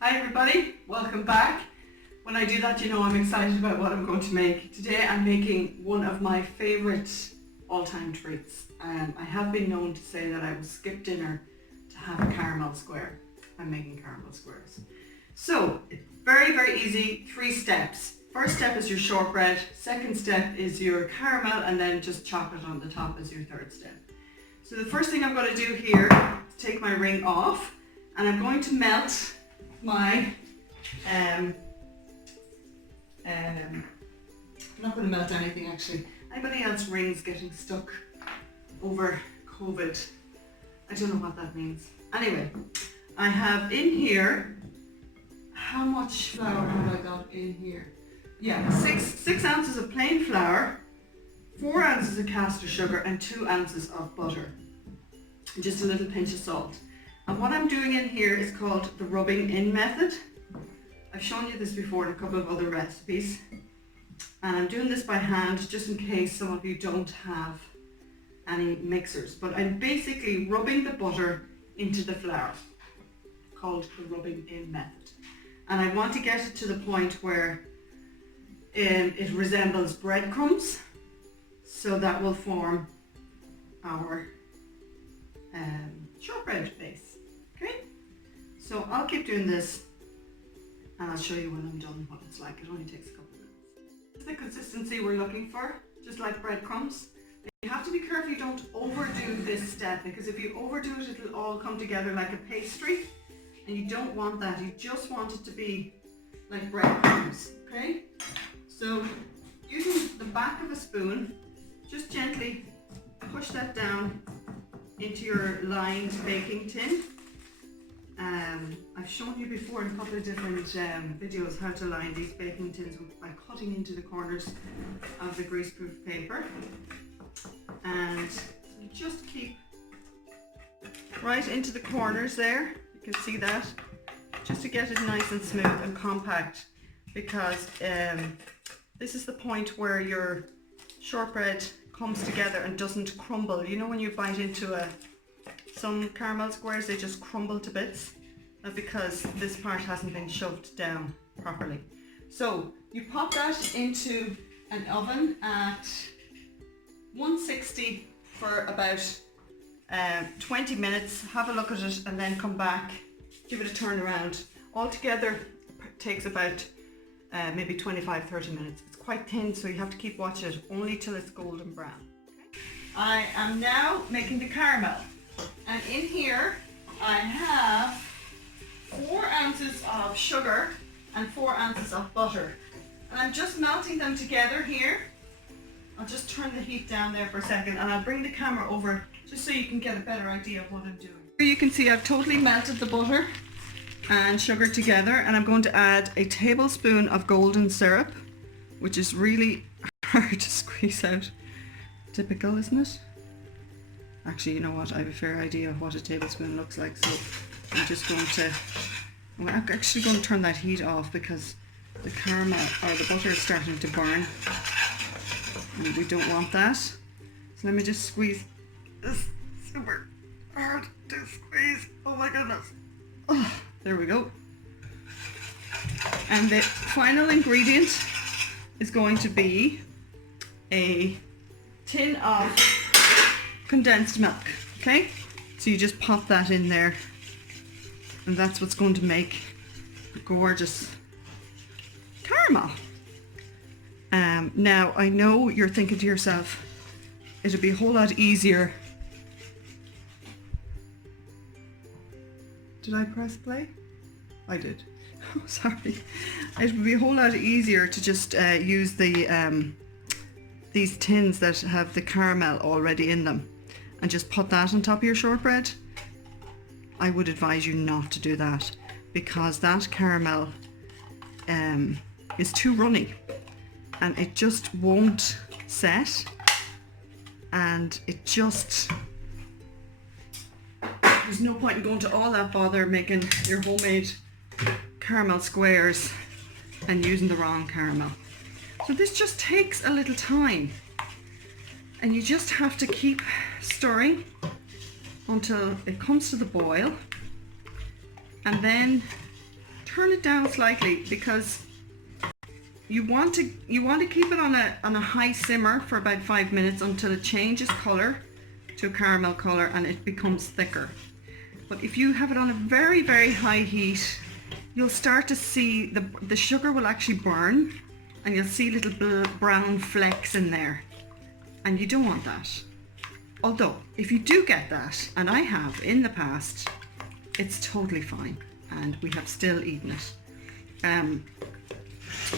Hi everybody, welcome back. When I do that, you know I'm excited about what I'm going to make. Today I'm making one of my favourite all-time treats. I have been known to say that I will skip dinner to have a caramel square. I'm making caramel squares. So, very easy, 3 steps. First step is your shortbread, second step is your caramel, and then just chocolate on the top is your third step. So the first thing I'm going to do here is take my ring off, and I'm going to melt my I'm not going to melt anything actually. Anybody else rings getting stuck over COVID? I don't know what that means. Anyway, I have in here, how much flour have I got in here? Yeah, 6 ounces of plain flour, 4 ounces of caster sugar, and 2 ounces of butter. And just a little pinch of salt. And what I'm doing in here is called the rubbing in method. I've shown you this before in a couple of other recipes. And I'm doing this by hand just in case some of you don't have any mixers. But I'm basically rubbing the butter into the flour, called the rubbing in method. And I want to get it to the point where it resembles breadcrumbs. So that will form our shortbread base. Okay, so I'll keep doing this and I'll show you when I'm done what it's like. It only takes a couple of minutes. This is the consistency we're looking for, just like breadcrumbs. You have to be careful you don't overdo this step, because if you overdo it, it'll all come together like a pastry, and you don't want that. You just want it to be like breadcrumbs, okay? So using the back of a spoon, just gently push that down into your lined baking tin. I've shown you before in a couple of different videos how to line these baking tins by cutting into the corners of the greaseproof paper. And you just keep right into the corners there, you can see that, just to get it nice and smooth and compact, because this is the point where your shortbread comes together and doesn't crumble. You know when you bite into some caramel squares, they just crumble to bits. That's because this part hasn't been shoved down properly. So you pop that into an oven at 160 for about 20 minutes. Have a look at it and then come back, give it a turn around. Altogether it takes about maybe 25-30 minutes. It's quite thin, so you have to keep watching it only till it's golden brown. Okay. I am now making the caramel, and in here I have 4 ounces of sugar and 4 ounces of butter, and I'm just melting them together here. I'll just turn the heat down there for a second, and I'll bring the camera over just so you can get a better idea of what I'm doing. Here you can see I've totally melted the butter and sugar together, and I'm going to add a tablespoon of golden syrup, which is really hard to squeeze out. Typical, isn't it? Actually, you know what? I have a fair idea of what a tablespoon looks like, so I'm just going to, I'm actually going to turn that heat off because the caramel or the butter is starting to burn, and we don't want that. So let me just squeeze this super hard to squeeze. Oh my goodness. Oh, there we go. And the final ingredient is going to be a tin of condensed milk. Okay, so you just pop that in there, and that's what's going to make a gorgeous caramel. Now I know you're thinking to yourself, it'd be a whole lot easier. Did I press play? I did. Oh, sorry. It would be a whole lot easier to just use the these tins that have the caramel already in them and just put that on top of your shortbread. I would advise you not to do that, because that caramel is too runny and it just won't set, and it just, there's no point in going to all that bother making your homemade caramel squares and using the wrong caramel. So this just takes a little time, and you just have to keep stirring until it comes to the boil, and then turn it down slightly because you want to keep it on a high simmer for about 5 minutes until it changes color to a caramel color and it becomes thicker. But if you have it on a very, very high heat, you'll start to see the sugar will actually burn, and you'll see little brown flecks in there, and you don't want that. Although if you do get that, and I have in the past, it's totally fine and we have still eaten it.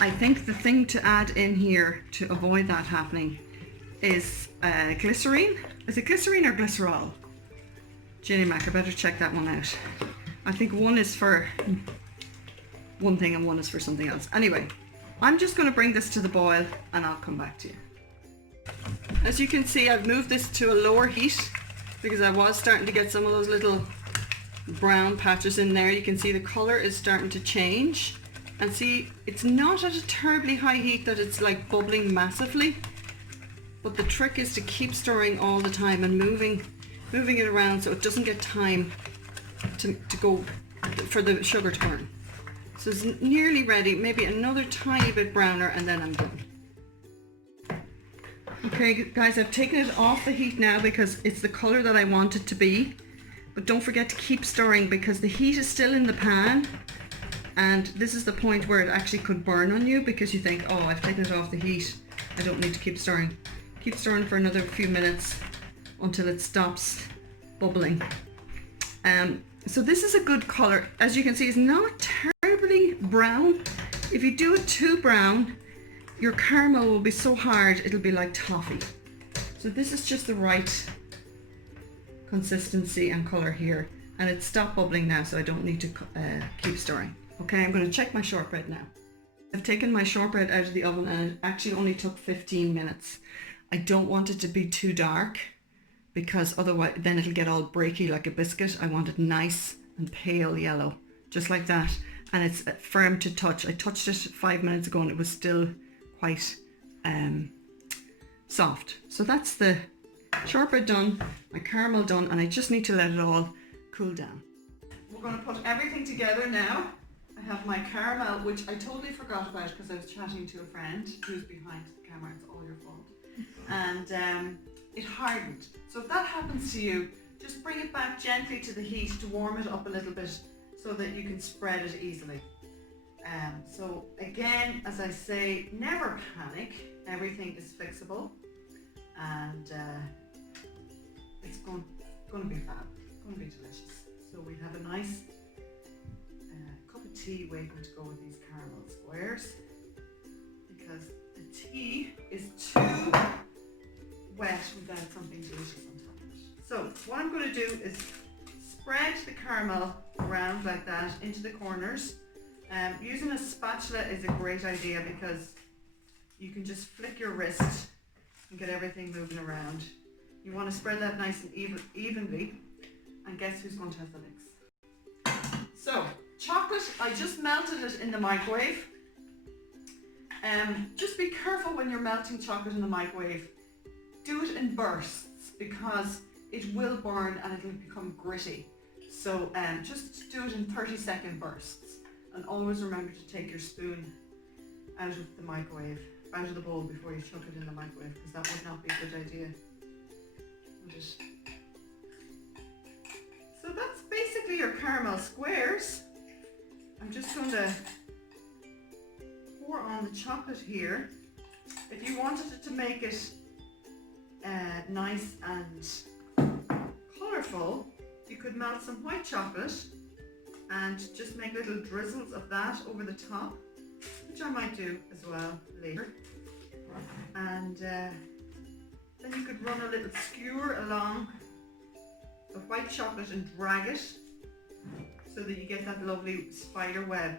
I think the thing to add in here to avoid that happening is glycerine. Is it glycerine or glycerol? Jenny Mac, I better check that one out. I think one is for one thing and one is for something else. Anyway, I'm just going to bring this to the boil and I'll come back to you. As you can see, I've moved this to a lower heat because I was starting to get some of those little brown patches in there. You can see the color is starting to change, and see, it's not at a terribly high heat that it's like bubbling massively, but the trick is to keep stirring all the time and moving it around so it doesn't get time to go for the sugar to burn. So it's nearly ready, maybe another tiny bit browner and then I'm done. Okay guys, I've taken it off the heat now because it's the color that I want it to be. But don't forget to keep stirring because the heat is still in the pan, and this is the point where it actually could burn on you because you think, oh, I've taken it off the heat, I don't need to keep stirring. Keep stirring for another few minutes until it stops bubbling. So this is a good color. As you can see, it's not terribly brown. If you do it too brown, your caramel will be so hard it'll be like toffee. So this is just the right consistency and color here, and it's stopped bubbling now, so I don't need to keep stirring. Okay, I'm going to check my shortbread now. I've taken my shortbread out of the oven and it actually only took 15 minutes. I don't want it to be too dark because otherwise then it'll get all breaky like a biscuit. I want it nice and pale yellow, just like that, and it's firm to touch. I touched it 5 minutes ago and it was still quite soft. So that's the shortbread done, my caramel done, and I just need to let it all cool down. We're going to put everything together now. I have my caramel, which I totally forgot about because I was chatting to a friend who's behind the camera. It's all your fault. And it hardened. So if that happens to you, just bring it back gently to the heat to warm it up a little bit so that you can spread it easily. So again, as I say, never panic. Everything is fixable, and it's going to be fab. It's going to be delicious. So we have a nice cup of tea waiting to go with these caramel squares because the tea is too wet without something delicious on top of it. So what I'm going to do is spread the caramel around like that into the corners. Using a spatula is a great idea because you can just flick your wrist and get everything moving around. You want to spread that nice and evenly, and guess who's going to have the mix? So chocolate, I just melted it in the microwave. Just be careful when you're melting chocolate in the microwave. Do it in bursts because it will burn and it'll become gritty. So just do it in 30-second bursts. And always remember to take your spoon out of the microwave, out of the bowl before you chuck it in the microwave, because that would not be a good idea. So that's basically your caramel squares. I'm just going to pour on the chocolate here. If you wanted it to make it nice and colourful, you could melt some white chocolate and just make little drizzles of that over the top, which I might do as well later. And then you could run a little skewer along the white chocolate and drag it so that you get that lovely spider web,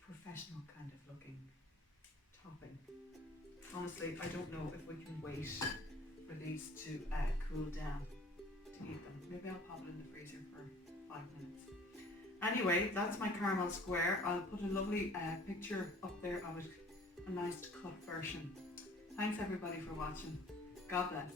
professional kind of looking topping. Honestly, I don't know if we can wait for these to cool down to eat them. Maybe I'll pop it in the freezer for 5 minutes. Anyway, that's my caramel square. I'll put a lovely picture up there of it, a nice cut version. Thanks everybody for watching. God bless.